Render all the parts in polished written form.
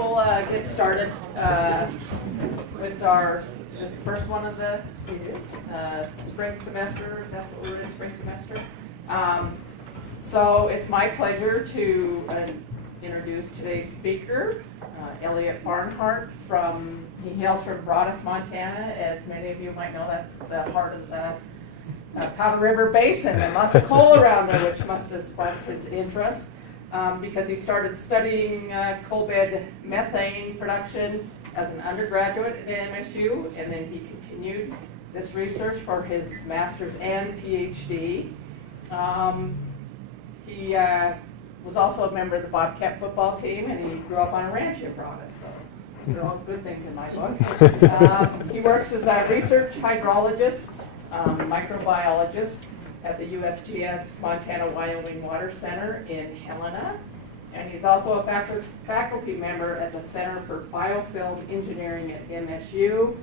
we'll get started with our this first one of the spring semester. That's what we're in, spring semester. So it's my pleasure to introduce today's speaker, Elliott Barnhart. He hails from Broadus, Montana. As many of you might know, that's the heart of the Powder River Basin, and lots of coal around there, which must have sparked his interest. Because he started studying coal bed methane production as an undergraduate at MSU, and then he continued this research for his master's and PhD. He was also a member of the Bobcat football team, and he grew up on a ranch in Broadus, so they're all good things in my book. He works as a research hydrologist, microbiologist, at the USGS Montana-Wyoming Water Center in Helena. And he's also a faculty member at the Center for Biofilm Engineering at MSU.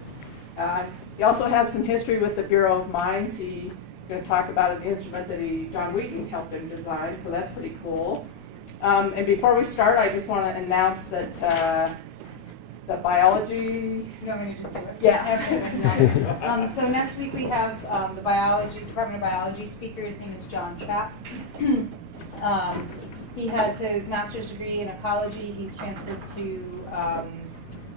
He also has some history with the Bureau of Mines. He's going to talk about an instrument that John Wheaton helped him design, so that's pretty cool. And before we start, I just want to announce that the biology... You want me to just do it? Yeah. Okay. So next week we have the Department of Biology speaker. His name is John Trapp. He has his master's degree in ecology. He's transferred to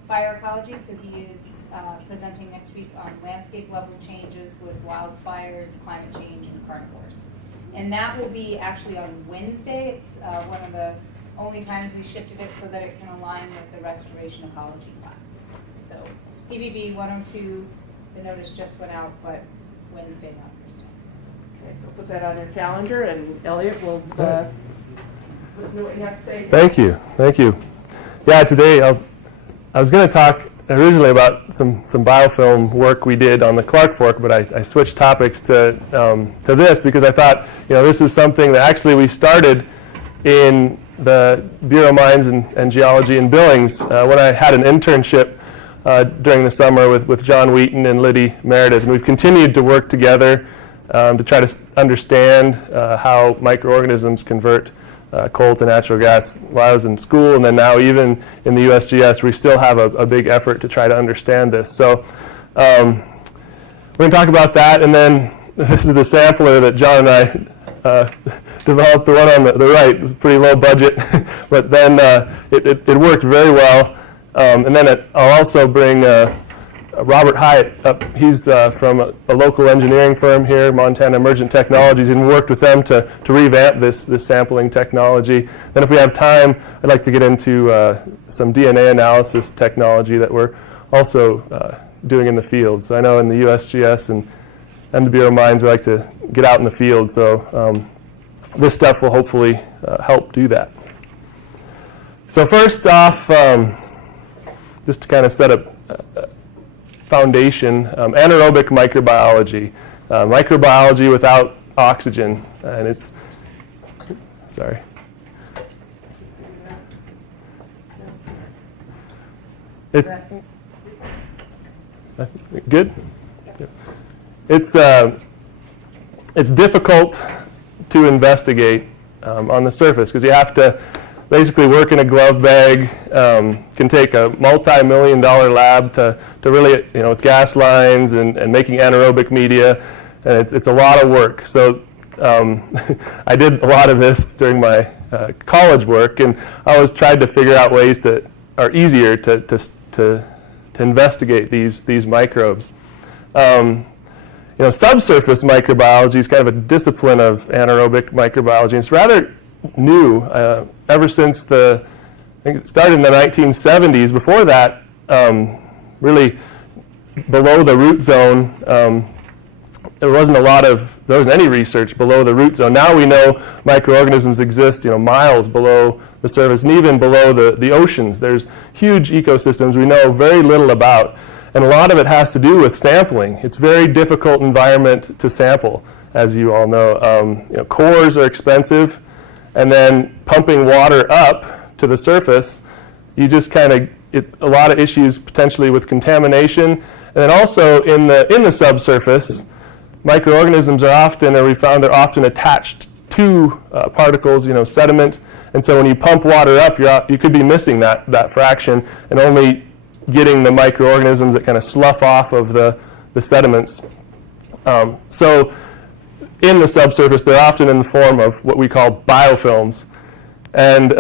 fire ecology, so he is presenting next week on landscape level changes with wildfires, climate change, and carnivores. And that will be actually on Wednesday. It's one of the only times we shifted it so that it can align with the restoration ecology class. So CBB 102, the notice just went out, but Wednesday, not Thursday. Okay, so put that on your calendar, and Elliott will listen to what you have to say. Thank you. Yeah, today I was going to talk originally about some biofilm work we did on the Clark Fork, but I switched topics to this because I thought, this is something that actually we started in the Bureau of Mines and Geology in Billings when I had an internship during the summer with John Wheaton and Liddy Meredith. And we've continued to work together to try to understand how microorganisms convert coal to natural gas while I was in school, and then now even in the USGS, we still have a big effort to try to understand this. So we're going to talk about that, and then this is the sampler that John and I developed. The one on the right is pretty low budget, but then it worked very well. And then I'll also bring Robert Hyatt up. He's from a local engineering firm here, Montana Emergent Technologies, and worked with them to revamp this sampling technology. Then if we have time, I'd like to get into some DNA analysis technology that we're also doing in the field. So I know in the USGS and the Bureau of Mines, we like to get out in the field, so this stuff will hopefully help do that. So first off, just to kind of set up foundation, anaerobic microbiology, microbiology without oxygen, and it's, sorry. It's good. It's difficult to investigate on the surface because you have to basically work in a glove bag. Can take a multi-million-dollar lab to really, with gas lines and making anaerobic media, and it's a lot of work. So I did a lot of this during my college work, and I always tried to figure out ways that are easier to investigate these microbes. Subsurface microbiology is kind of a discipline of anaerobic microbiology. It's rather new, ever since I think it started in the 1970s. Before that, really below the root zone, there wasn't any research below the root zone. Now we know microorganisms exist, miles below the surface, and even below the oceans. There's huge ecosystems we know very little about, and a lot of it has to do with sampling. It's a very difficult environment to sample, as you all know. Cores are expensive, and then pumping water up to the surface, you just a lot of issues potentially with contamination. And then also in the subsurface, microorganisms are often, or we found they're often attached to particles, sediment, And so when you pump water up, you could be missing that fraction and only getting the microorganisms that kind of slough off of the sediments. So in the subsurface, they're often in the form of what we call biofilms. And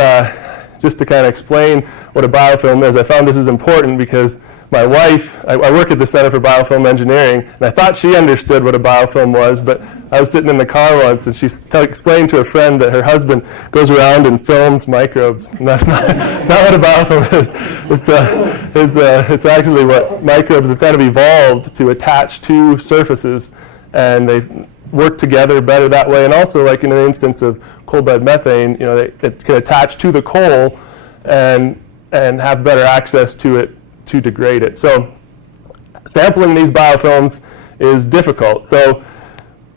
just to kind of explain what a biofilm is, I found this is important because my wife, I work at the Center for Biofilm Engineering, and I thought she understood what a biofilm was, but I was sitting in the car once, and she explained to a friend that her husband goes around and films microbes. And that's not what a biofilm is. It's actually what microbes have kind of evolved to attach to surfaces, and they work together better that way. And also, like in an instance of coal bed methane, it can attach to the coal and have better access to it to degrade it. So sampling these biofilms is difficult. So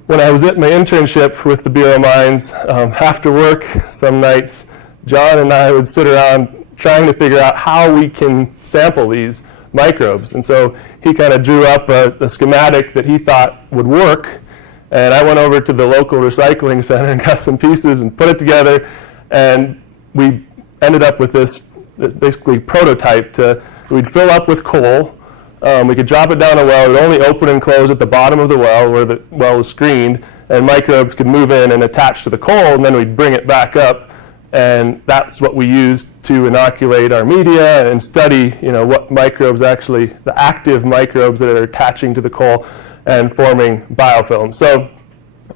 when I was at my internship with the Bureau of Mines, after work some nights, John and I would sit around trying to figure out how we can sample these microbes. And so he kind of drew up a schematic that he thought would work. And I went over to the local recycling center and got some pieces and put it together. And we ended up with this basically prototype. We'd fill up with coal. We could drop it down a well. It would only open and close at the bottom of the well where the well was screened. And microbes could move in and attach to the coal. And then we'd bring it back up. And that's what we used to inoculate our media and study, what microbes actually, the active microbes that are attaching to the coal and forming biofilms. So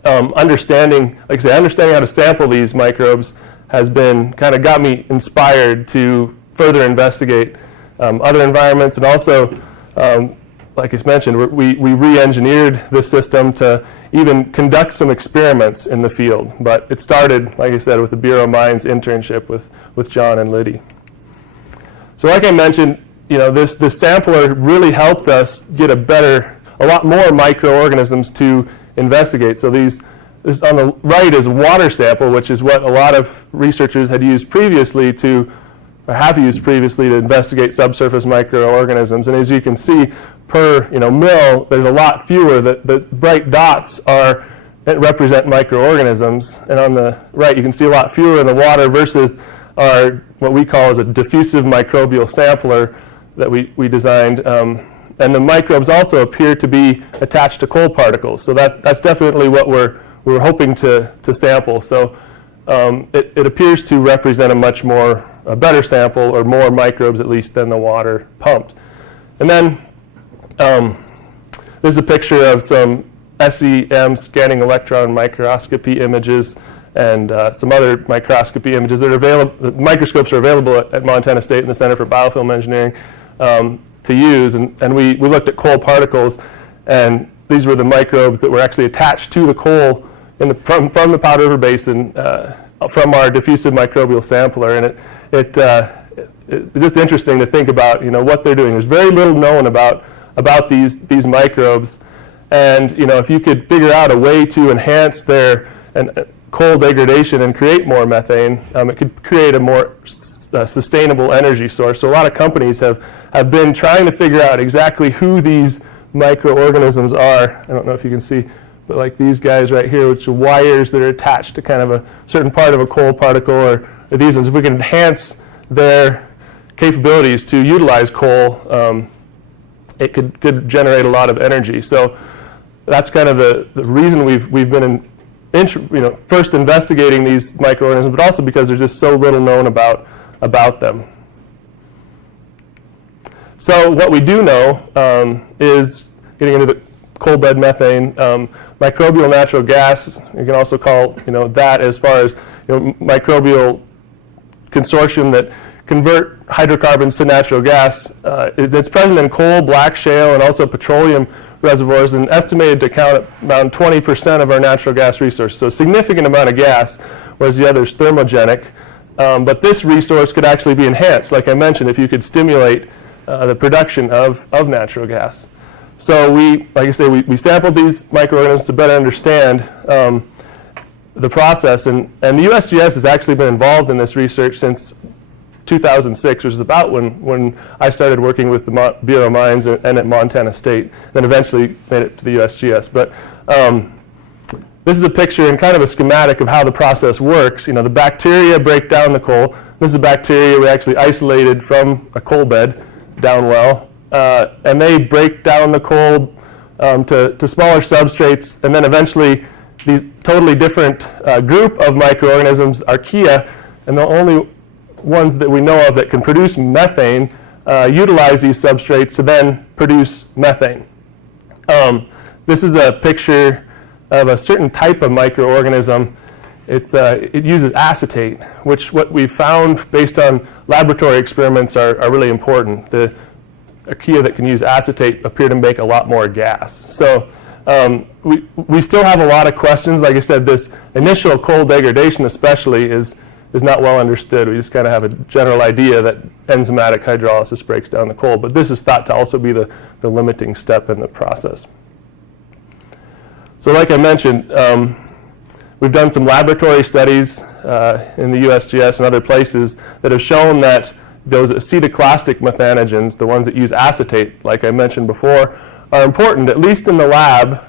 understanding how to sample these microbes has been kind of got me inspired to further investigate other environments. And also, like I mentioned, we re-engineered this system to even conduct some experiments in the field. But it started, like I said, with the Bureau of Mines internship with John and Liddy. So like I mentioned, this sampler really helped us get a lot more microorganisms to investigate. So this on the right is a water sample, which is what a lot of researchers have used previously to investigate subsurface microorganisms. And as you can see, per mil, there's a lot fewer. The bright dots that represent microorganisms. And on the right, you can see a lot fewer in the water versus our what we call as a diffusive microbial sampler that we designed. And the microbes also appear to be attached to coal particles. So that's definitely what we're hoping to sample. So it appears to represent a better sample, or more microbes at least, than the water pumped. And then this is a picture of some SEM, scanning electron microscopy images, and some other microscopy images that are available. The microscopes are available at Montana State and the Center for Biofilm Engineering to use. And we looked at coal particles, and these were the microbes that were actually attached to the coal from the Powder River Basin from our diffusive microbial sampler. And it's just interesting to think about what they're doing. There's very little known about these microbes, and if you could figure out a way to enhance their coal degradation and create more methane, it could create a more sustainable energy source. So a lot of companies have been trying to figure out exactly who these microorganisms are. I don't know if you can see, but like these guys right here, which are wires that are attached to kind of a certain part of a coal particle, or these ones. If we can enhance their capabilities to utilize coal, it could generate a lot of energy. So that's kind of the reason we've been first investigating these microorganisms, but also because there's just so little known about them. So what we do know is, getting into the coal bed methane, microbial natural gas, you can also call that, as far as microbial consortium that convert hydrocarbons to natural gas. It's present in coal, black shale, and also petroleum reservoirs, and estimated to account at around 20% of our natural gas resource. So a significant amount of gas, whereas the other is thermogenic. But this resource could actually be enhanced, like I mentioned, if you could stimulate the production of natural gas. So we sampled these microorganisms to better understand the process, and the USGS has actually been involved in this research since 2006, which is about when I started working with the Bureau of Mines and at Montana State, then eventually made it to the USGS. But this is a picture and kind of a schematic of how the process works. The bacteria break down the coal. This is a bacteria we actually isolated from a coal bed down well. And they break down the coal to smaller substrates, and then eventually these totally different group of microorganisms, archaea, and the only ones that we know of that can produce methane, utilize these substrates to then produce methane. This is a picture of a certain type of microorganism. It uses acetate, which what we found based on laboratory experiments are really important. The archaea that can use acetate appear to make a lot more gas. So we still have a lot of questions. Like I said, this initial coal degradation especially is not well understood. We just kind of have a general idea that enzymatic hydrolysis breaks down the coal, but this is thought to also be the limiting step in the process. So like I mentioned, we've done some laboratory studies in the USGS and other places that have shown that those acetoclastic methanogens, the ones that use acetate, like I mentioned before, are important, at least in the lab,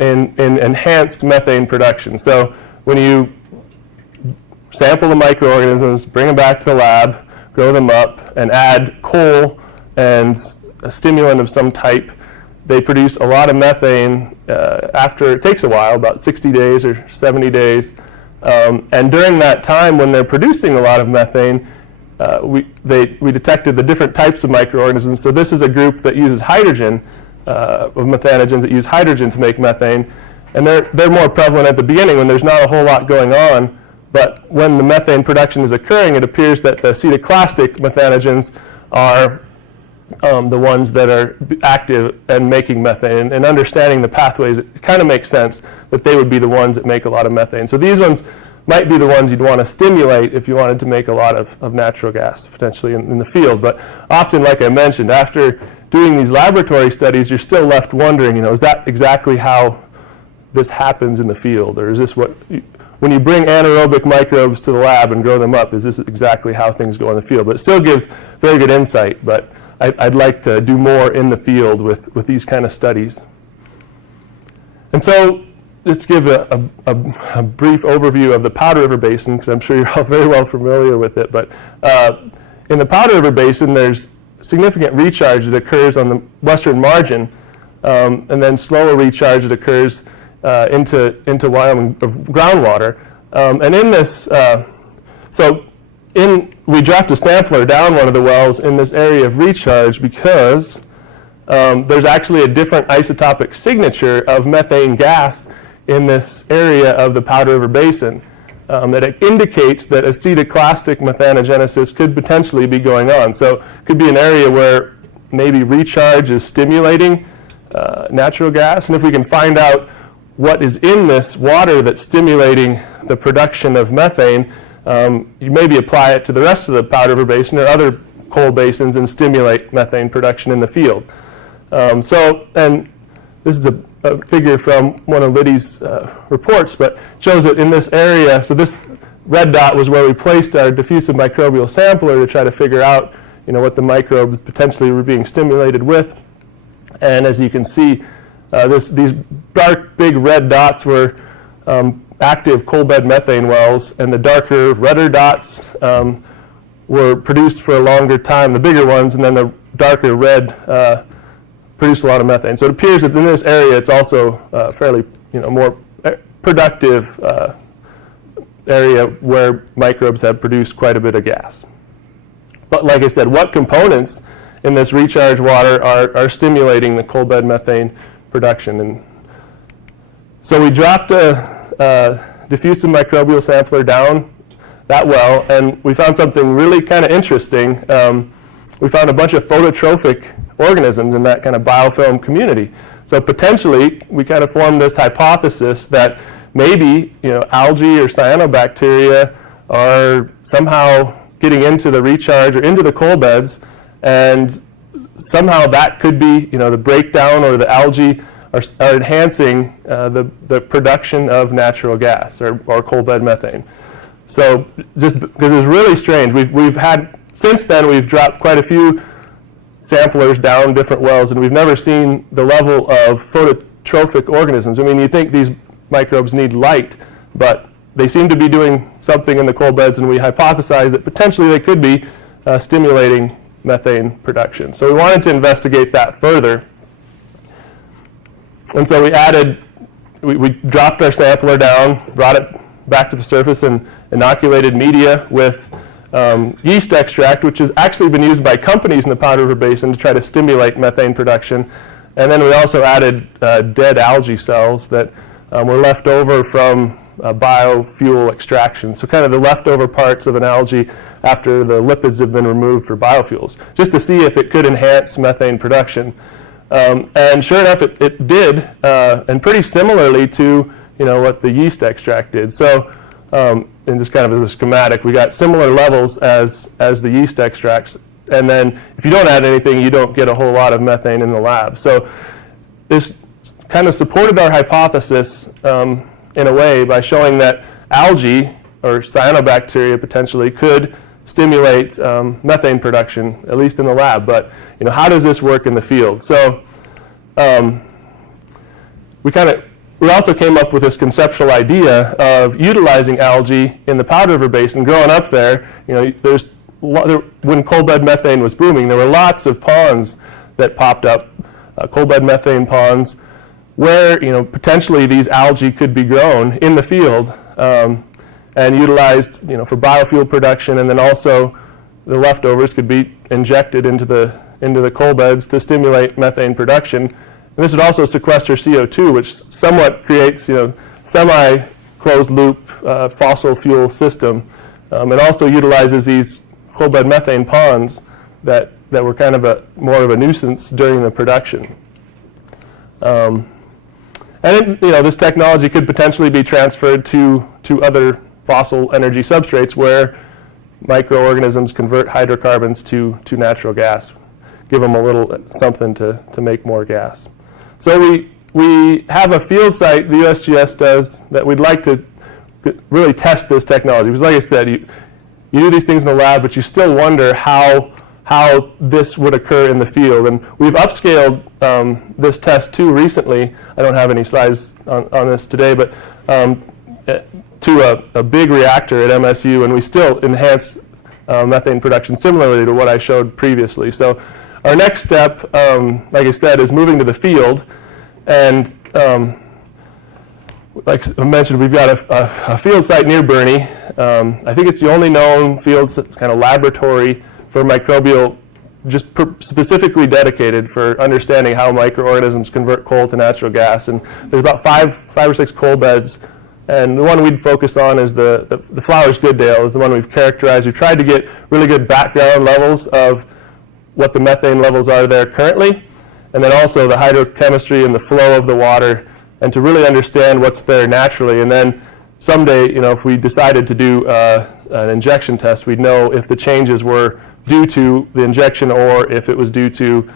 in enhanced methane production. So when you sample the microorganisms, bring them back to the lab, grow them up, and add coal and a stimulant of some type, they produce a lot of methane after it takes a while, about 60 days or 70 days. And during that time when they're producing a lot of methane, we detected the different types of microorganisms. So this is a group that uses hydrogen, of methanogens that use hydrogen to make methane. And they're more prevalent at the beginning when there's not a whole lot going on. But when the methane production is occurring, it appears that the acetoclastic methanogens are the ones that are active and making methane. And understanding the pathways, it kind of makes sense that they would be the ones that make a lot of methane. So these ones might be the ones you'd want to stimulate if you wanted to make a lot of natural gas, potentially in the field. But often, like I mentioned, after doing these laboratory studies, you're still left wondering, is that exactly how this happens in the field? Or is this when you bring anaerobic microbes to the lab and grow them up, is this exactly how things go in the field? But it still gives very good insight. But I'd like to do more in the field with these kind of studies. And so, just to give a brief overview of the Powder River Basin, because I'm sure you're all very well familiar with it, but in the Powder River Basin, there's significant recharge that occurs on the western margin, and then slower recharge that occurs into Wyoming groundwater. And in this, we dropped a sampler down one of the wells in this area of recharge because there's actually a different isotopic signature of methane gas in this area of the Powder River Basin that it indicates that acetoclastic methanogenesis could potentially be going on. So it could be an area where maybe recharge is stimulating natural gas. And if we can find out what is in this water that's stimulating the production of methane, you maybe apply it to the rest of the Powder River Basin or other coal basins and stimulate methane production in the field. And this is a figure from one of Liddy's reports, but shows that in this area, so this red dot was where we placed our diffusive microbial sampler to try to figure out what the microbes potentially were being stimulated with. And as you can see, these dark, big red dots were active coal bed methane wells, and the darker, redder dots were produced for a longer time, the bigger ones, and then the darker red produce a lot of methane. So it appears that in this area it's also fairly more productive area where microbes have produced quite a bit of gas. But like I said, what components in this recharge water are stimulating the coal bed methane production? And so we dropped a diffusive microbial sampler down that well, and we found something really kind of interesting. We found a bunch of phototrophic organisms in that kind of biofilm community. So potentially, we kind of formed this hypothesis that maybe algae or cyanobacteria are somehow getting into the recharge or into the coal beds, and somehow that could be the breakdown, or the algae are enhancing the production of natural gas or coal bed methane. So just because it's really strange, we've had since then we've dropped quite a few samplers down different wells, and we've never seen the level of trophic organisms. I mean, you think these microbes need light, but they seem to be doing something in the coal beds, and we hypothesized that potentially they could be stimulating methane production. So we wanted to investigate that further. And so we dropped our sampler down, brought it back to the surface, and inoculated media with yeast extract, which has actually been used by companies in the Powder River Basin to try to stimulate methane production. And then we also added dead algae cells that were left over from biofuel extraction. So kind of the leftover parts of an algae after the lipids have been removed for biofuels, just to see if it could enhance methane production. And sure enough, it did, and pretty similarly to what the yeast extract did. So, and just kind of as a schematic, we got similar levels as the yeast extracts. And then if you don't add anything, you don't get a whole lot of methane in the lab. So this kind of supported our hypothesis in a way by showing that algae or cyanobacteria potentially could stimulate methane production, at least in the lab. But how does this work in the field? So we also came up with this conceptual idea of utilizing algae in the Powder River Basin. Growing up there, when coal bed methane was booming, there were lots of ponds that popped up, coal bed methane ponds, where potentially these algae could be grown in the field and utilized for biofuel production, and then also the leftovers could be injected into the coal beds to stimulate methane production. And this would also sequester CO2, which somewhat creates semi-closed loop fossil fuel system. It also utilizes these coal bed methane ponds that were kind of more of a nuisance during the production. And this technology could potentially be transferred to other fossil energy substrates where microorganisms convert hydrocarbons to natural gas, give them a little something to make more gas. So we have a field site, the USGS does, that we'd like to really test this technology. Because like I said, you do these things in the lab, but you still wonder how this would occur in the field. And we've upscaled this test too recently. I don't have any slides on this today, but to a big reactor at MSU, and we still enhance methane production similarly to what I showed previously. So our next step, like I said, is moving to the field. And like I mentioned, we've got a field site near Bernie. I think it's the only known field kind of laboratory for microbial, just specifically dedicated for understanding how microorganisms convert coal to natural gas. And there's about five or six coal beds. And the one we'd focus on is the Flowers Gooddale is the one we've characterized. We've tried to get really good background levels of what the methane levels are there currently, and then also the hydrochemistry and the flow of the water, and to really understand what's there naturally. And then someday, if we decided to do an injection test, we'd know if the changes were due to the injection or if it was due to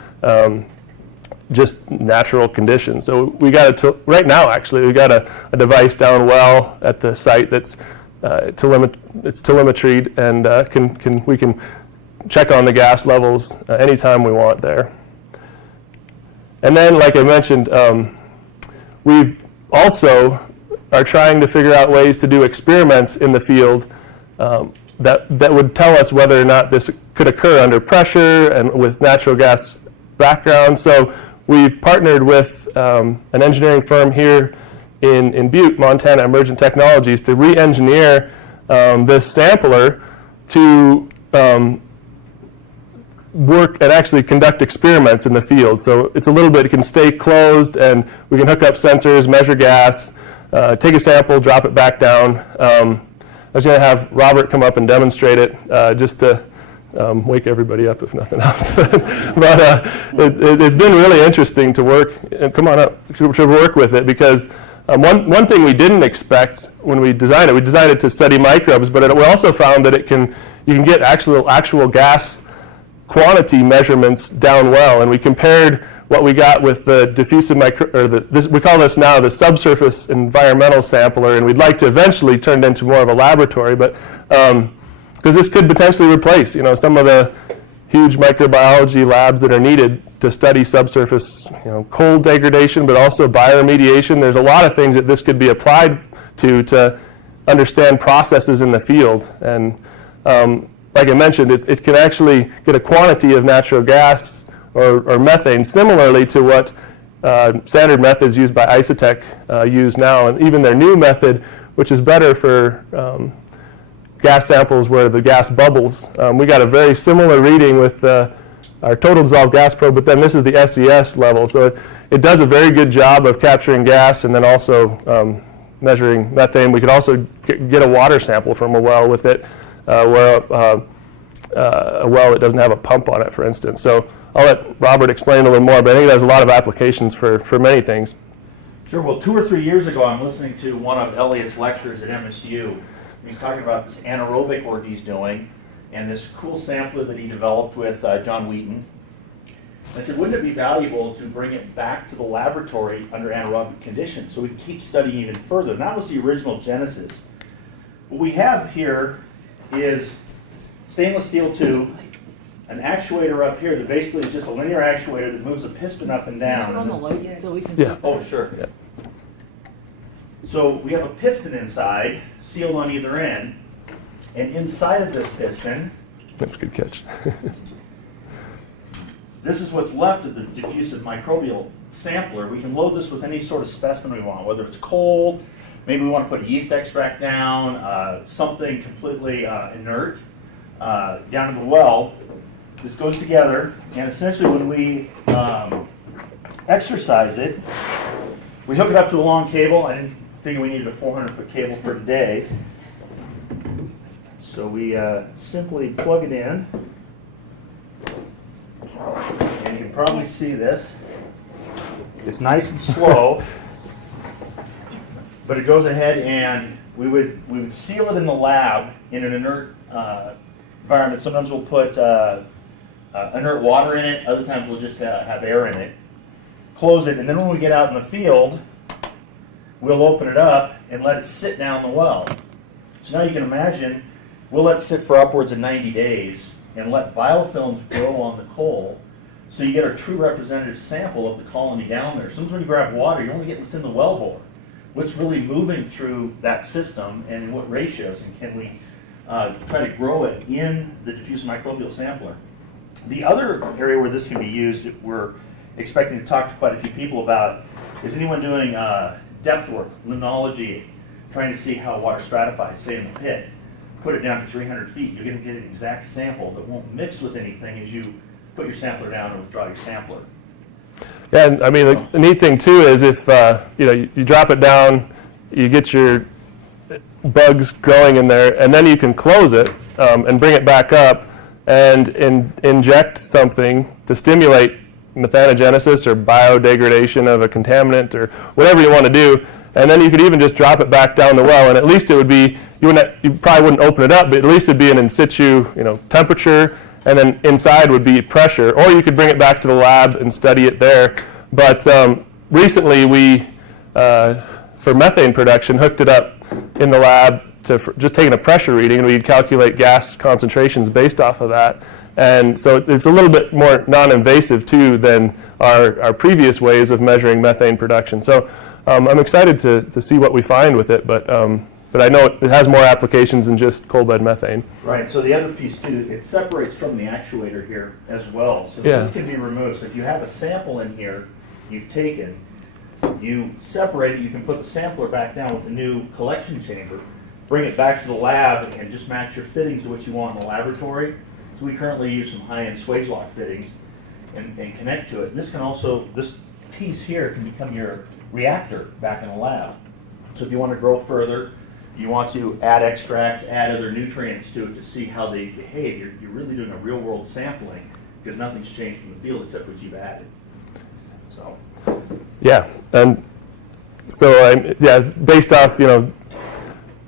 just natural conditions. So we got right now, actually, we got a device down well at the site that's it's telemetried, and we can check on the gas levels anytime we want there. And then, like I mentioned, we also are trying to figure out ways to do experiments in the field that would tell us whether or not this could occur under pressure and with natural gas background. So we've partnered with an engineering firm here in Butte, Montana, Emergent Technologies, to re-engineer this sampler to work and actually conduct experiments in the field. So it's it can stay closed, and we can hook up sensors, measure gas, take a sample, drop it back down. I was going to have Robert come up and demonstrate it just to wake everybody up, if nothing else. But it's been really interesting to work. Come on up to work with it, because one thing we didn't expect when we designed it to study microbes, but we also found that you can get actual gas quantity measurements down well, and we compared what we got with the diffusive we call this now the subsurface environmental sampler, and we'd like to eventually turn it into more of a laboratory, but because this could potentially replace some of the huge microbiology labs that are needed to study subsurface, cold degradation, but also bioremediation. There's a lot of things that this could be applied to understand processes in the field. And like I mentioned, it can actually get a quantity of natural gas or methane similarly to what standard methods used by Isotech use now. And even their new method, which is better for gas samples where the gas bubbles. We got a very similar reading with our total dissolved gas probe, but then this is the SES level. So it does a very good job of capturing gas and then also measuring methane. We could also get a water sample from a well with it, where a well that doesn't have a pump on it, for instance. So I'll let Robert explain a little more, but I think it has a lot of applications for many things. Sure. Well, 2 or 3 years ago, I'm listening to one of Elliott's lectures at MSU. He's talking about this anaerobic work he's doing and this cool sampler that he developed with John Wheaton. I said, wouldn't it be valuable to bring it back to the laboratory under anaerobic conditions so we can keep studying even further? And that was the original genesis. What we have here is stainless steel tube, an actuator up here that basically is just a linear actuator that moves a piston up and down. Turn on the light so we can Yeah. see. Oh, sure. Yeah. So we have a piston inside, sealed on either end, and inside of this piston, That's a good catch. this is what's left of the diffusive microbial sampler. We can load this with any sort of specimen we want, whether it's cold, maybe we want to put a yeast extract down, something completely inert down to the well. This goes together, and essentially when we exercise it, we hook it up to a long cable. I didn't figure we needed a 400-foot cable for today. So we simply plug it in. And you can probably see this. It's nice and slow. But it goes ahead and we would seal it in the lab in an inert environment. Sometimes we'll put inert water in it. Other times we'll just have air in it. Close it, and then when we get out in the field, we'll open it up and let it sit down the well. So now you can imagine, we'll let it sit for upwards of 90 days and let biofilms grow on the coal so you get a true representative sample of the colony down there. Sometimes when you grab water, you only get what's in the wellbore. What's really moving through that system and in what ratios, and can we try to grow it in the diffuse microbial sampler. The other area where this can be used, we're expecting to talk to quite a few people about, is anyone doing depth work, limnology, trying to see how water stratifies, say in the pit. Put it down to 300 feet, you're going to get an exact sample that won't mix with anything as you put your sampler down and withdraw your sampler. Yeah, and I mean, the neat thing too is if you drop it down, you get your bugs growing in there, and then you can close it and bring it back up and inject something to stimulate methanogenesis or biodegradation of a contaminant or whatever you want to do, and then you could even just drop it back down the well, and at least it would be, you probably wouldn't open it up, but at least it'd be an in situ temperature, and then inside would be pressure, or you could bring it back to the lab and study it there. But recently we, for methane production, hooked it up in the lab to just taking a pressure reading, and we'd calculate gas concentrations based off of that. And so it's a little bit more non-invasive too than our previous ways of measuring methane production. So I'm excited to see what we find with it, but I know it has more applications than just coal bed methane. Right, so the other piece too, it separates from the actuator here as well. So Yeah. this can be removed. So if you have a sample in here you've taken, you separate it, you can put the sampler back down with a new collection chamber, bring it back to the lab and just match your fittings to what you want in the laboratory. So we currently use some high-end swage lock fittings and connect to it. And this can also, this piece here can become your reactor back in the lab. So if you want to grow further, you want to add extracts, add other nutrients to it to see how they behave, you're really doing a real-world sampling because nothing's changed from the field except what you've added. So. Yeah, and so based off the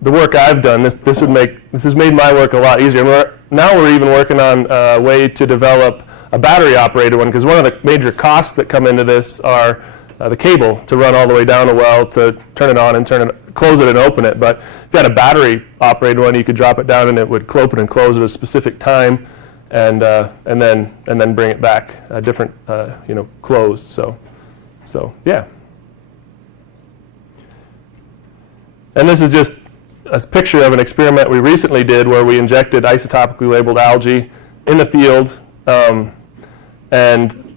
work I've done, this has made my work a lot easier. Now we're even working on a way to develop a battery-operated one, because one of the major costs that come into this are the cable to run all the way down a well to turn it on and close it and open it. But if you had a battery-operated one, you could drop it down and it would open and close at a specific time. and then bring it back different, closed. So yeah. And this is just a picture of an experiment we recently did where we injected isotopically labeled algae in the field and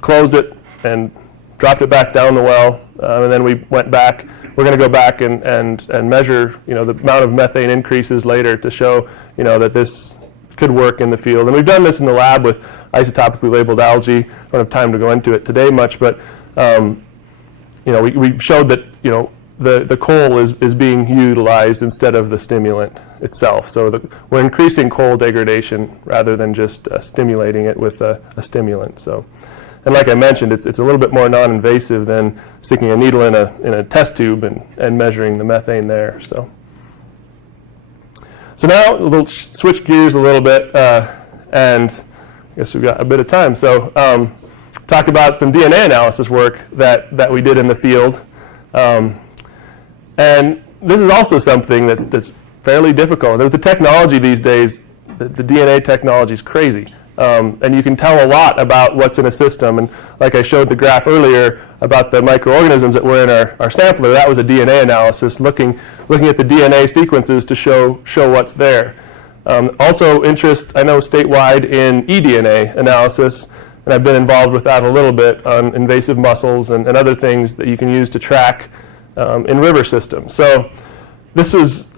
closed it and dropped it back down the well, and then we went back. We're going to go back and measure, the amount of methane increases later to show, that this could work in the field. And we've done this in the lab with isotopically labeled algae. I don't have time to go into it today much, but we showed that, the coal is being utilized instead of the stimulant itself. So we're increasing coal degradation rather than just stimulating it with a stimulant. So, and like I mentioned, it's a little bit more non-invasive than sticking a needle in a test tube and measuring the methane there. So now we'll switch gears a little bit, and I guess we've got a bit of time. So talk about some DNA analysis work that we did in the field. And this is also something that's fairly difficult. The technology these days, the DNA technology is crazy. And you can tell a lot about what's in a system. And like I showed the graph earlier about the microorganisms that were in our sampler, that was a DNA analysis looking at the DNA sequences to show what's there. Also interest, I know, statewide in eDNA analysis, and I've been involved with that a little bit on invasive mussels and other things that you can use to track in river systems. So this was,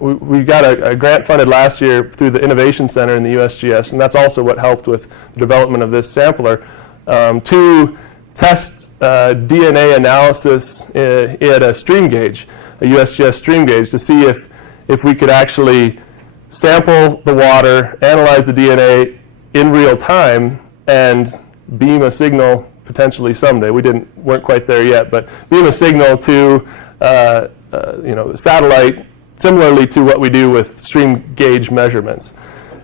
we got a grant funded last year through the Innovation Center in the USGS, and that's also what helped with the development of this sampler, to test DNA analysis at a stream gauge, a USGS stream gauge, to see if we could actually sample the water, analyze the DNA in real time, and beam a signal potentially someday. We weren't quite there yet, but beam a signal to satellite, similarly to what we do with stream gauge measurements.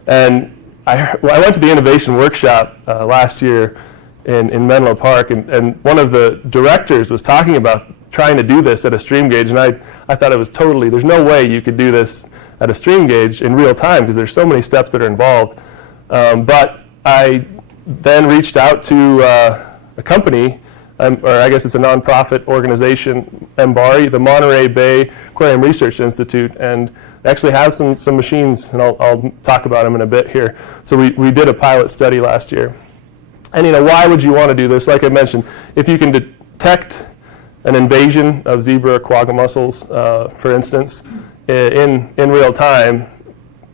And I went to the innovation workshop last year in Menlo Park, and one of the directors was talking about trying to do this at a stream gauge, and I thought it was there's no way you could do this at a stream gauge in real time because there's so many steps that are involved. But I then reached out to a company, or I guess it's a nonprofit organization, MBARI, the Monterey Bay Aquarium Research Institute, and they actually have some machines, and I'll talk about them in a bit here. So we did a pilot study last year. And why would you want to do this? Like I mentioned, if you can detect an invasion of zebra or quagga mussels, for instance, in real time,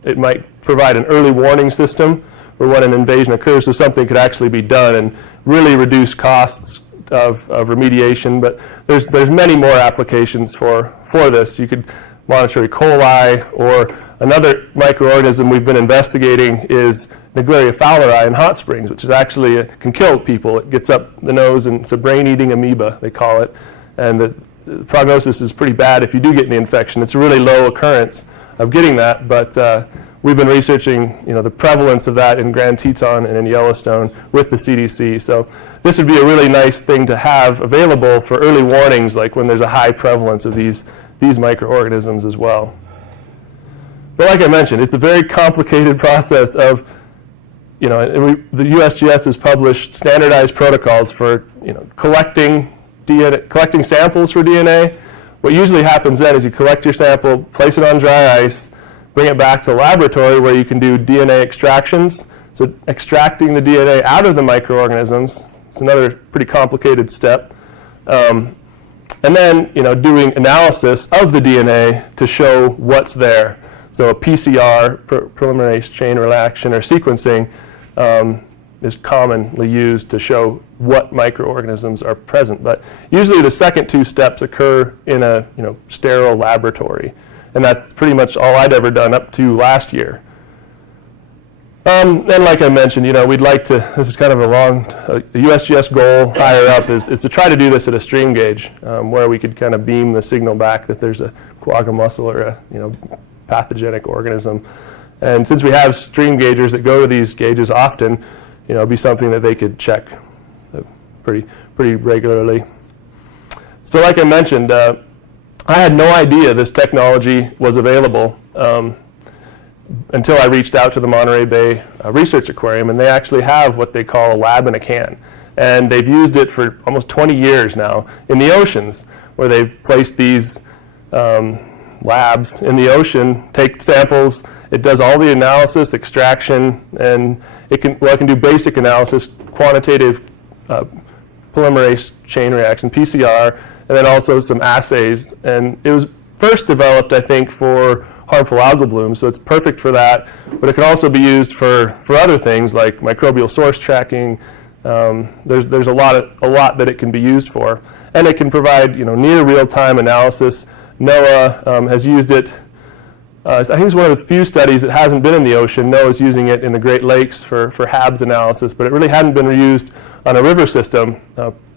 it might provide an early warning system for when an invasion occurs, so something could actually be done and really reduce costs of remediation. But there's many more applications for this. You could monitor E. coli, or another microorganism we've been investigating is Naegleria fowleri in hot springs, which is actually can kill people. It gets up the nose, and it's a brain-eating amoeba, they call it. And the prognosis is pretty bad if you do get the infection. It's a really low occurrence of getting that, but we've been researching, the prevalence of that in Grand Teton and in Yellowstone with the CDC. So this would be a really nice thing to have available for early warnings, like when there's a high prevalence of these microorganisms as well. But like I mentioned, it's a very complicated process of, the USGS has published standardized protocols for, collecting samples for DNA. What usually happens then is you collect your sample, place it on dry ice, bring it back to the laboratory where you can do DNA extractions. So extracting the DNA out of the microorganisms is another pretty complicated step. And then, doing analysis of the DNA to show what's there. So a PCR, polymerase chain reaction, or sequencing, is commonly used to show what microorganisms are present. But usually the second two steps occur in a sterile laboratory. And that's pretty much all I'd ever done up to last year. And like I mentioned, we'd like to, this is kind of a USGS goal higher up is to try to do this at a stream gauge, where we could kind of beam the signal back that there's a quagga mussel or a pathogenic organism. And since we have stream gaugers that go to these gauges often, it'd be something that they could check pretty regularly. So like I mentioned, I had no idea this technology was available. until I reached out to the Monterey Bay Research Aquarium, and they actually have what they call a lab in a can. And they've used it for almost 20 years now in the oceans, where they've placed these labs in the ocean, take samples, it does all the analysis, extraction, and it can do basic analysis, quantitative polymerase chain reaction, PCR, and then also some assays. And it was first developed, I think, for harmful algal blooms, so it's perfect for that. But it can also be used for other things like microbial source tracking. There's a lot that it can be used for, and it can provide near real-time analysis. NOAA has used it. I think it's one of the few studies that hasn't been in the ocean. NOAA is using it in the Great Lakes for HABs analysis, but it really hadn't been used on a river system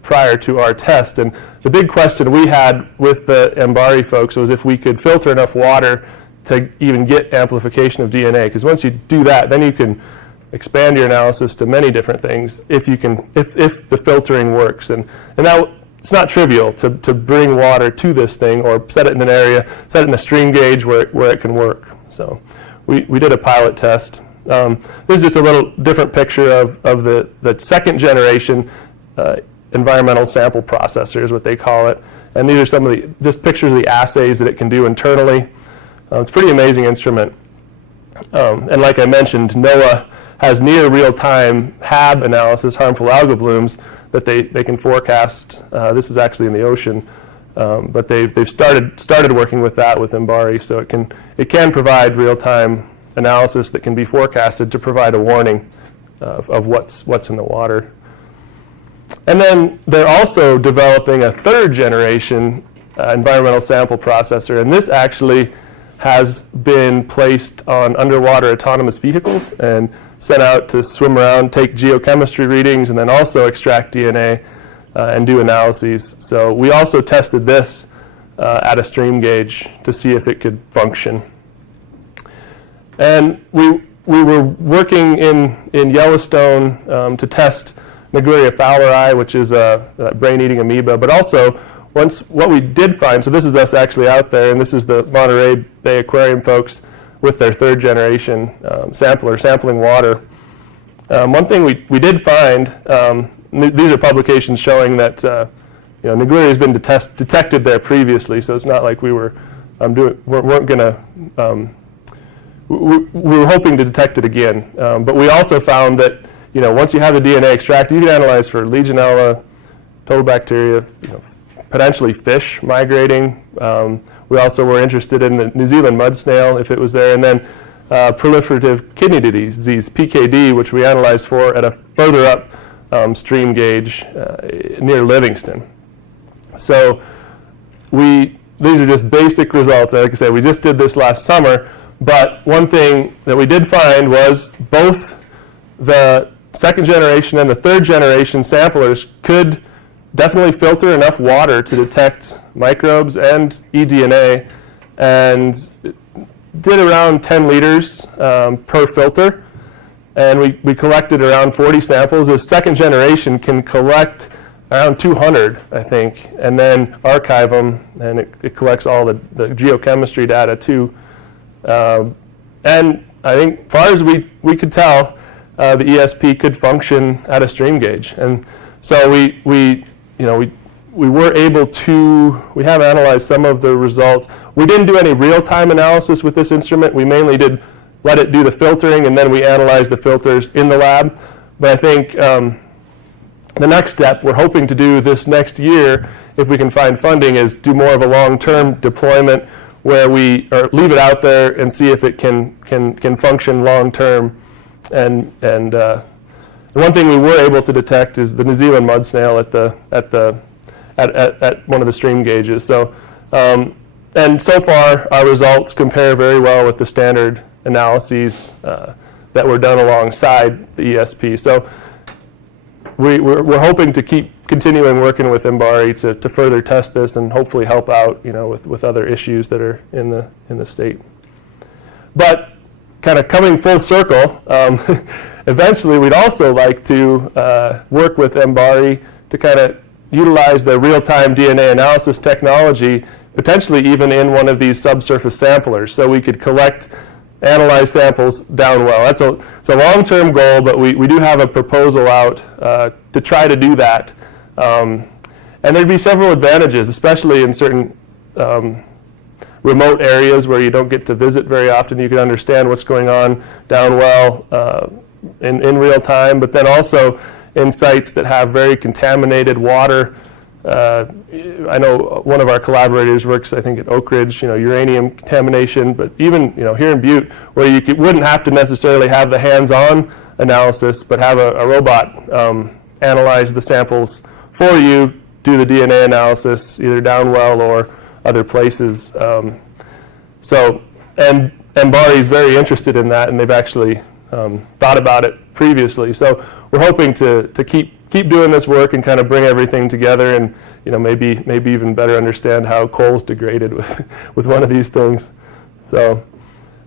prior to our test. And the big question we had with the MBARI folks was if we could filter enough water to even get amplification of DNA. Because once you do that, then you can expand your analysis to many different things if the filtering works. And that, it's not trivial to bring water to this thing or set it in an area, set it in a stream gauge where it can work. So we did a pilot test. This is just a little different picture of the second generation environmental sample processor is what they call it. And these are some of just pictures of the assays that it can do internally. It's a pretty amazing instrument. And like I mentioned, NOAA has near real-time HAB analysis, harmful algal blooms, that they can forecast. This is actually in the ocean, but they've started working with that with MBARI, so it can provide real-time analysis that can be forecasted to provide a warning of what's in the water. And then they're also developing a third generation environmental sample processor, and this actually has been placed on underwater autonomous vehicles and sent out to swim around, take geochemistry readings, and then also extract DNA and do analyses. So we also tested this at a stream gauge to see if it could function. And we were working in Yellowstone to test Naegleria fowleri, which is a brain-eating amoeba, but also what we did find, so this is us actually out there, and this is the Monterey Bay Aquarium folks with their third generation sampler, sampling water. One thing we did find, these are publications showing that Naegleria has been detected there previously, so it's not like we were weren't going to, we were hoping to detect it again. But we also found that once you have the DNA extracted, you can analyze for Legionella, totobacteria, potentially fish migrating. We also were interested in the New Zealand mud snail, if it was there, and then proliferative kidney disease, PKD, which we analyzed for at a further up stream gauge near Livingston. So these are just basic results. Like I said, we just did this last summer, but one thing that we did find was both the second generation and the third generation samplers could definitely filter enough water to detect microbes and eDNA, and did around 10 liters per filter, and we collected around 40 samples. The second generation can collect around 200, I think, and then archive them, and it collects all the geochemistry data too. And I think, as far as we could tell, the ESP could function at a stream gauge, and so we were able to, we have analyzed some of the results. We didn't do any real-time analysis with this instrument. We mainly did let it do the filtering, and then we analyzed the filters in the lab. But I think the next step we're hoping to do this next year, if we can find funding, is do more of a long-term deployment where we leave it out there and see if it can function long-term. And one thing we were able to detect is the New Zealand mud snail at one of the stream gauges. So, and so far our results compare very well with the standard analyses that were done alongside the ESP. So we're hoping to keep continuing working with MBARI to further test this and hopefully help out with other issues that are in the state. But kind of coming full circle, eventually we'd also like to work with MBARI to kind of utilize the real-time DNA analysis technology, potentially even in one of these subsurface samplers, so we could collect analyze samples down well. It's a long-term goal, but we do have a proposal out to try to do that. And there'd be several advantages, especially in certain remote areas where you don't get to visit very often. You can understand what's going on down well in real time, but then also in sites that have very contaminated water. I know one of our collaborators works, I think, at Oak Ridge, uranium contamination, but even, here in Butte, where you wouldn't have to necessarily have the hands-on analysis, but have a robot analyze the samples for you, do the DNA analysis, either down well or other places. And BARI is very interested in that, and they've actually thought about it previously. So we're hoping to keep doing this work and kind of bring everything together, and maybe even better understand how coal's degraded with one of these things. So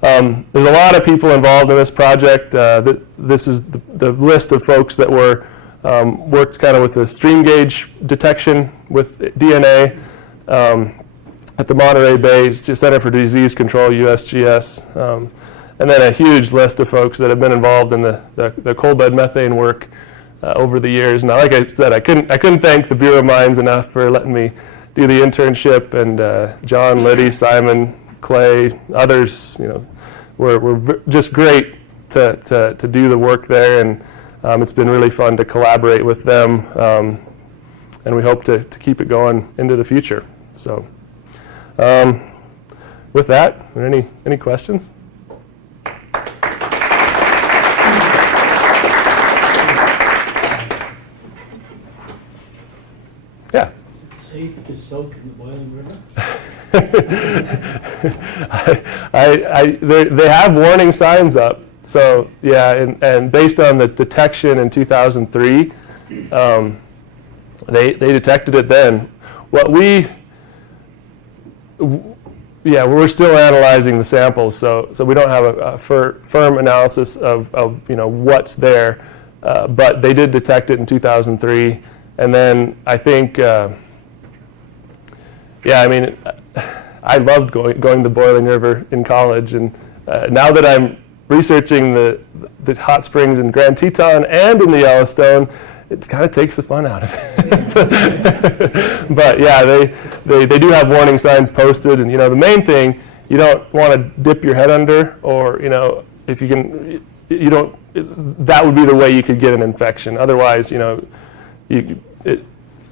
there's a lot of people involved in this project. This is the list of folks that worked kind of with the stream gauge detection with DNA at the Monterey Bay Center for Disease Control, USGS. And then a huge list of folks that have been involved in the coal bed methane work over the years. Now, like I said, I couldn't thank the Bureau of Mines enough for letting me do the internship, and John, Liddy, Simon, Clay, others, were just great to do the work there, and it's been really fun to collaborate with them, and we hope to keep it going into the future. So, with that, are there any questions? Yeah. Safe to soak in the boiling river? They have warning signs up. So yeah, and based on the detection in 2003, they detected it then. We're still analyzing the samples, so we don't have a firm analysis of what's there, but they did detect it in 2003. And then I think, I loved going to Boiling River in college, and now that I'm researching the hot springs in Grand Teton and in the Yellowstone, it kind of takes the fun out of it. But yeah, they do have warning signs posted, and the main thing, you don't want to dip your head under, or if you can, that would be the way you could get an infection. Otherwise,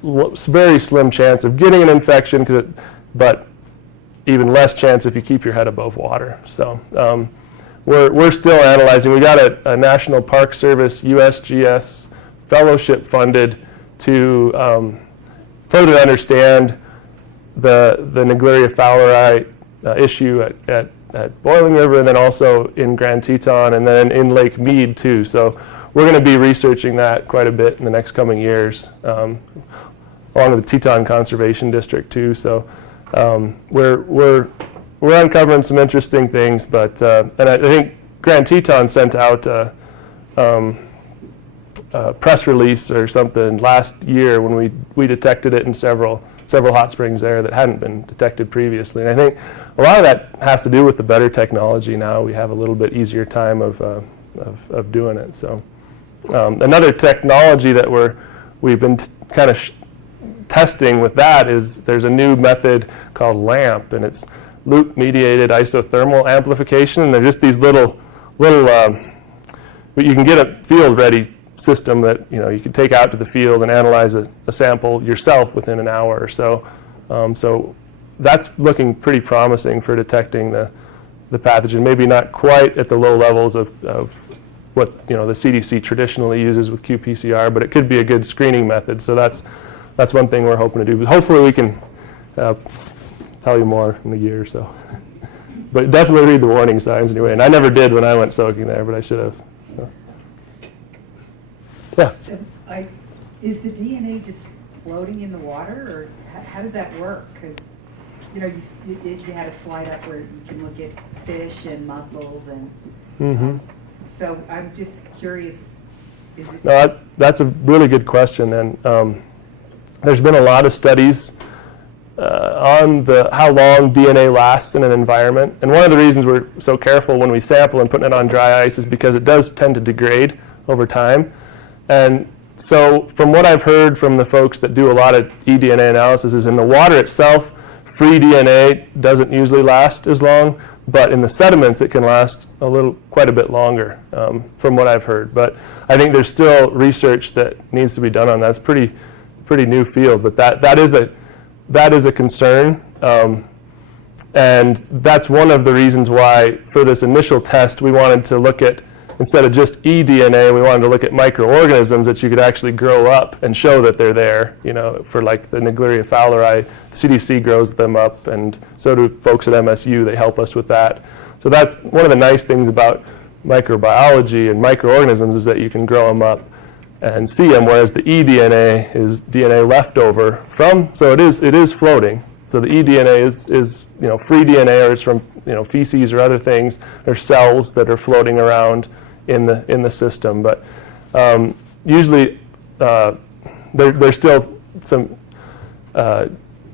it's very slim chance of getting an infection, but even less chance if you keep your head above water. So we're still analyzing. We got a National Park Service USGS fellowship funded to further understand the Naegleria fowleri issue at Boiling River, and then also in Grand Teton, and then in Lake Mead too. So we're going to be researching that quite a bit in the next coming years, along with the Teton Conservation District too. So we're uncovering some interesting things, but and I think Grand Teton sent out a press release or something last year when we detected it in several hot springs there that hadn't been detected previously. And I think a lot of that has to do with the better technology now. We have a little bit easier time of doing it. So another technology that we've been kind of testing with that is there's a new method called LAMP, and it's loop-mediated isothermal amplification. And they're just these little you can get a field-ready system that you can take out to the field and analyze a sample yourself within an hour or so. So that's looking pretty promising for detecting the pathogen. Maybe not quite at the low levels of what the CDC traditionally uses with qPCR, but it could be a good screening method. So that's one thing we're hoping to do. But hopefully we can tell you more in a year or so. But definitely read the warning signs anyway. And I never did when I went soaking there, but I should have. So. Yeah. Is the DNA just floating in the water, or how does that work? Because you had a slide up where you can look at fish and mussels, and so I'm just curious. No, that's a really good question, and there's been a lot of studies on how long DNA lasts in an environment. And one of the reasons we're so careful when we sample and putting it on dry ice is because it does tend to degrade over time. And so from what I've heard from the folks that do a lot of eDNA analysis is in the water itself, free DNA doesn't usually last as long, but in the sediments it can last quite a bit longer from what I've heard. But I think there's still research that needs to be done on that. It's pretty new field, but that is a concern. And that's one of the reasons why for this initial test we wanted to look at, instead of just eDNA, we wanted to look at microorganisms that you could actually grow up and show that they're there. You know, for like the Naegleria fowleri, the CDC grows them up, and so do folks at MSU. They help us with that. So that's one of the nice things about microbiology and microorganisms is that you can grow them up and see them, whereas the eDNA is DNA left over from, so it is floating. So the eDNA is free DNA, or it's from feces or other things, or cells that are floating around in the system. But usually there's still some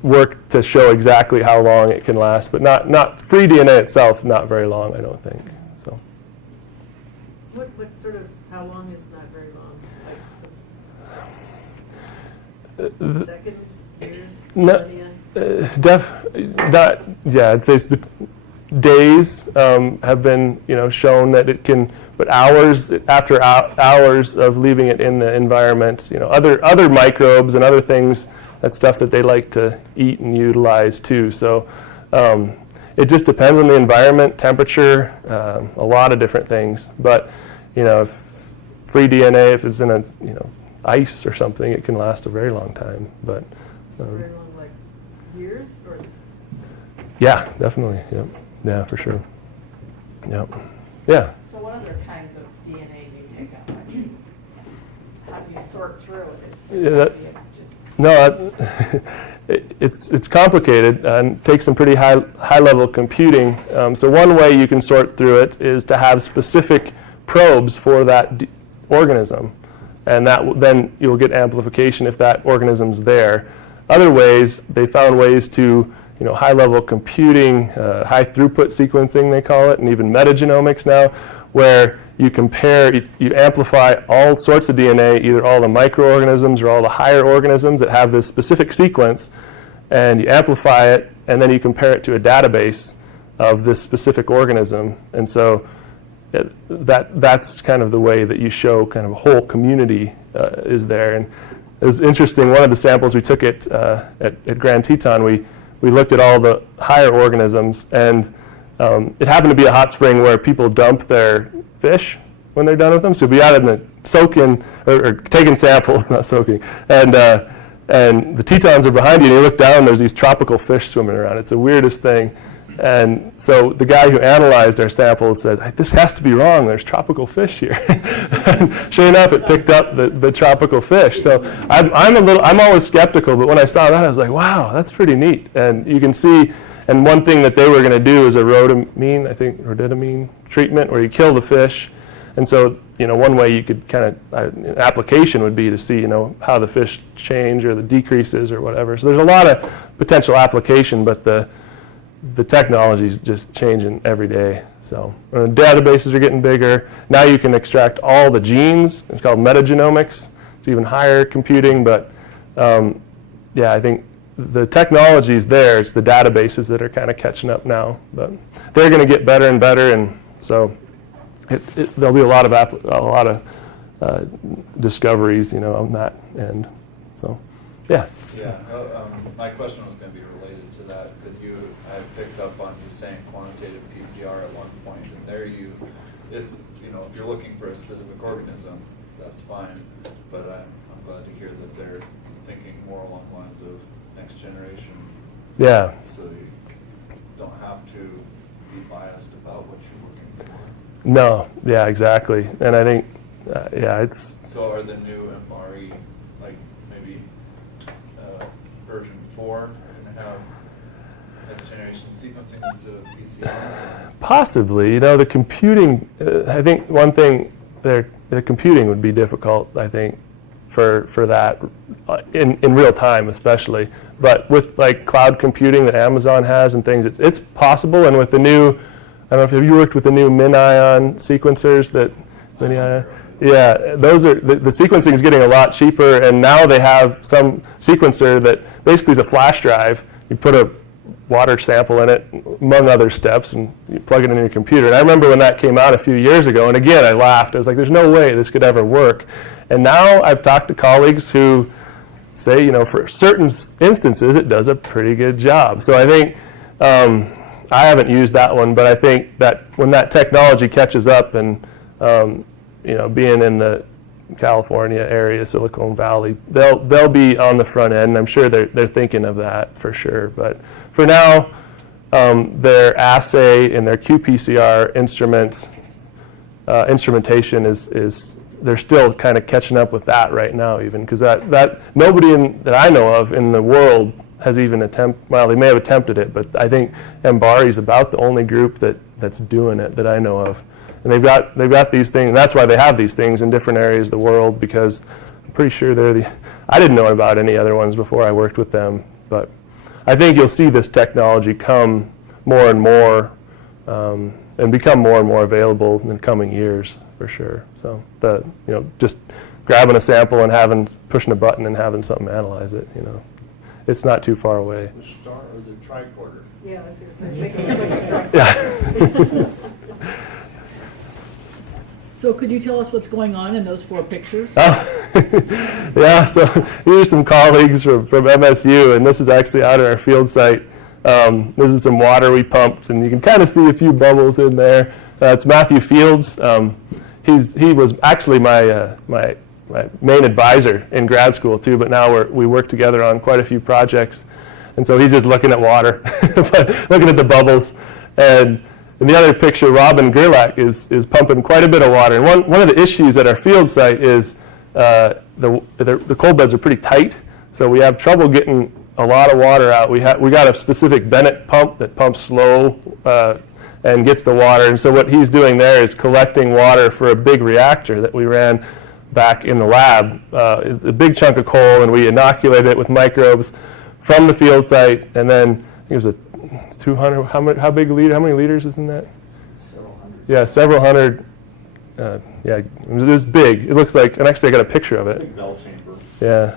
work to show exactly how long it can last, but not free DNA itself, not very long, I don't think. So. What sort of, how long is not very long? Like seconds, years, millennia? I'd say days have been shown that it can, but hours after hours of leaving it in the environment, other microbes and other things, that's stuff that they like to eat and utilize too. So it just depends on the environment, temperature, a lot of different things. But if free DNA, if it's in a ice or something, it can last a very long time. But Very long, like years, or? yeah, definitely. Yep. Yeah, for sure. Yep. Yeah. So what other kinds of DNA do you take out? How do you sort through it? No, it's complicated and takes some pretty high level computing. So one way you can sort through it is to have specific probes for that organism, and then you'll get amplification if that organism's there. Other ways, they found ways to high level computing, high throughput sequencing they call it, and even metagenomics now, where you amplify all sorts of DNA, either all the microorganisms or all the higher organisms that have this specific sequence, and you amplify it, and then you compare it to a database of this specific organism. And so that's kind of the way that you show kind of a whole community is there. And it was interesting, one of the samples we took at Grand Teton, we looked at all the higher organisms, and it happened to be a hot spring where people dump their fish when they're done with them. So we out in the soaking, or taking samples, not soaking, and the Tetons are behind you, and you look down, there's these tropical fish swimming around. It's the weirdest thing. And so the guy who analyzed our samples said, "This has to be wrong. There's tropical fish here." And sure enough, it picked up the tropical fish. So I'm always skeptical, but when I saw that, I was like, "Wow, that's pretty neat." And you can see, and one thing that they were going to do is a rhodamine treatment, where you kill the fish. And so one way you could kind of application would be to see how the fish change or the decreases or whatever. So there's a lot of potential application, but the technology is just changing every day. So the databases are getting bigger. Now you can extract all the genes. It's called metagenomics. It's even higher computing, but I think the technology is there. It's the databases that are kind of catching up now. But they're going to get better and better, and so there'll be a lot of discoveries, on that end. So, yeah. Yeah. My question was going to be related to that, because I picked up on you saying quantitative PCR at one point, and if you're looking for a specific organism, that's fine. But I'm glad to hear that they're thinking more along the lines of next generation. Yeah. So you don't have to be biased about what you're looking for. No. Yeah. Exactly. And I think, it's. So are the new MRE, like maybe version 4, going to have next generation sequencing instead of PCR? Possibly. The computing, I think one thing, the computing would be difficult, I think, for that in real time, especially. But with like cloud computing that Amazon has and things, it's possible. And with the new, I don't know if you worked with the new MinION sequencers that MinION. Yeah, those are the sequencing is getting a lot cheaper, and now they have some sequencer that basically is a flash drive. You put a water sample in it, among other steps, and you plug it in your computer. And I remember when that came out a few years ago, and again, I laughed. I was like, there's no way this could ever work. And now I've talked to colleagues who say, you know, for certain instances, it does a pretty good job. So I think, I haven't used that one, but I think that when that technology catches up and, you know, being in the California area, Silicon Valley, they'll be on the front end. And I'm sure they're thinking of that for sure. But for now, their assay and their qPCR instrumentation is they're still kind of catching up with that right now, even because that nobody that I know of in the world has even attempted. Well, they may have attempted it, but I think MBARI is about the only group that's doing it that I know of. And they've got these things. And that's why they have these things in different areas of the world, because I'm pretty sure I didn't know about any other ones before I worked with them. But I think you'll see this technology come more and more and become more and more available in the coming years for sure. So just grabbing a sample and pushing a button and having something analyze it, it's not too far away. The star or the tricorder. Yeah, I was going to say, making it like a Yeah. So could you tell us what's going on in those 4 pictures? Oh, yeah, so these are some colleagues from MSU, and this is actually out at our field site. This is some water we pumped, and you can kind of see a few bubbles in there. It's Matthew Fields. He was actually my main advisor in grad school too, but now we work together on quite a few projects. And so he's just looking at water, looking at the bubbles. And in the other picture, Robin Gerlach is pumping quite a bit of water. And one of the issues at our field site is the coal beds are pretty tight, so we have trouble getting a lot of water out. We got a specific Bennett pump that pumps slow and gets the water. And so what he's doing there is collecting water for a big reactor that we ran back in the lab. It's a big chunk of coal, and we inoculated it with microbes from the field site. And then it was a 200. How many liters is in that? Several hundred. Yeah, several hundred. Yeah, it was big. It looks like, and actually I got a picture of it. Big bell chamber. Yeah.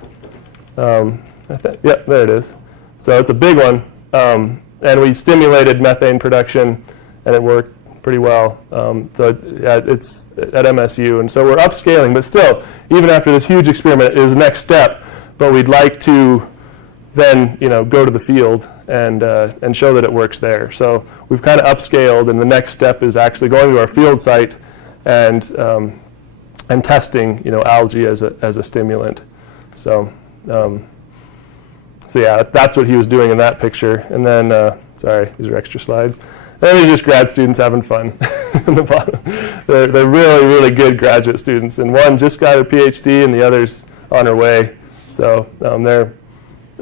Yep, there it is. So it's a big one. And we stimulated methane production, and it worked pretty well. It's at MSU. And so we're upscaling, but still, even after this huge experiment, it is the next step. But we'd like to then, go to the field and show that it works there. So we've kind of upscaled, and the next step is actually going to our field site and testing, algae as a stimulant. So yeah, that's what he was doing in that picture. And then, sorry, these are extra slides. And these are just grad students having fun in the bottom. They're really, really good graduate students. And one just got a PhD, and the other's on her way. So they've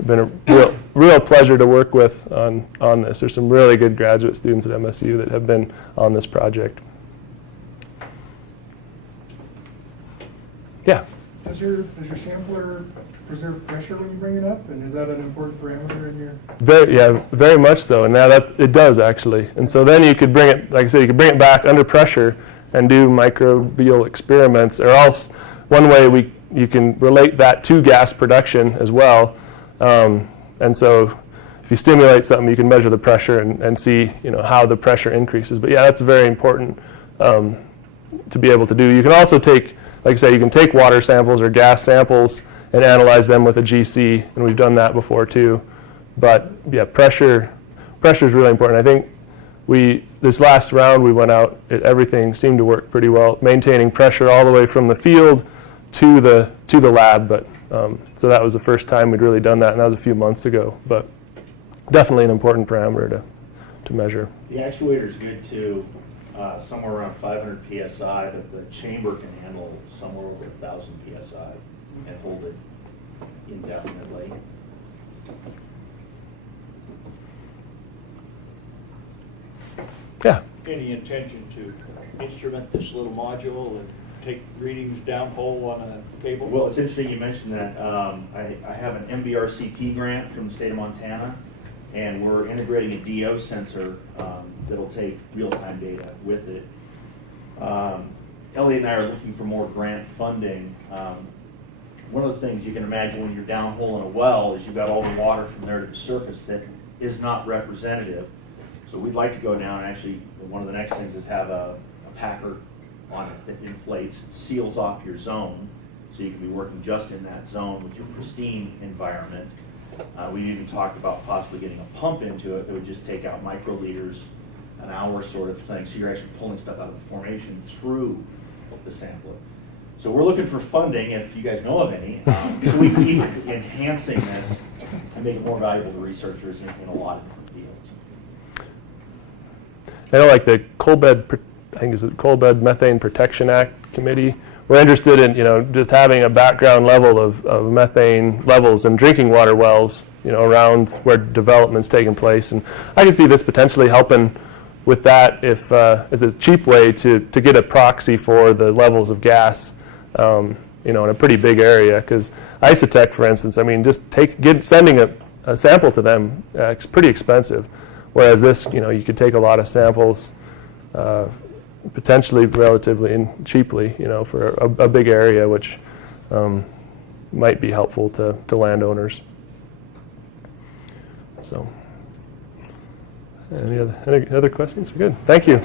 been a real pleasure to work with on this. There's some really good graduate students at MSU that have been on this project. Yeah. Does your sampler preserve pressure when you bring it up, and is that an important parameter in your? Very much so, and now it does actually. And so then you could bring it, like I said, you could bring it back under pressure and do microbial experiments, or else one way you can relate that to gas production as well. And so if you stimulate something, you can measure the pressure and see how the pressure increases. But yeah, that's very important to be able to do. You can also take, like I said, you can take water samples or gas samples and analyze them with a GC, and we've done that before too. But yeah, pressure is really important. I think this last round we went out, everything seemed to work pretty well, maintaining pressure all the way from the field to the lab. But so that was the first time we'd really done that, and that was a few months ago. But definitely an important parameter to measure. The actuator is good to somewhere around 500 psi, but the chamber can handle somewhere over 1,000 psi and hold it indefinitely. Yeah. Any intention to instrument this little module and take readings downhole on a cable? Well, it's interesting you mentioned that. I have an MBRCT grant from the state of Montana, and we're integrating a DO sensor that'll take real-time data with it. Elliott and I are looking for more grant funding. One of the things you can imagine when you're downhole in a well is you've got all the water from there to the surface that is not representative. So we'd like to go down, and actually, one of the next things is have a packer on it that inflates, seals off your zone, so you can be working just in that zone with your pristine environment. We even talked about possibly getting a pump into it that would just take out microliters an hour sort of thing, so you're actually pulling stuff out of the formation through the sampler. So we're looking for funding, if you guys know of any, so we can keep enhancing this and make it more valuable to researchers in a lot of different fields. I know, like the Coal Bed Methane Protection Act Committee, we're interested in, just having a background level of methane levels in drinking water wells, around where development's taking place. And I can see this potentially helping with that if, as a cheap way to get a proxy for the levels of gas, in a pretty big area. Because Isotech, for instance, just sending a sample to them, it's pretty expensive. Whereas this, you could take a lot of samples, potentially relatively cheaply, for a big area, which might be helpful to landowners. So, any other questions? We're good. Thank you.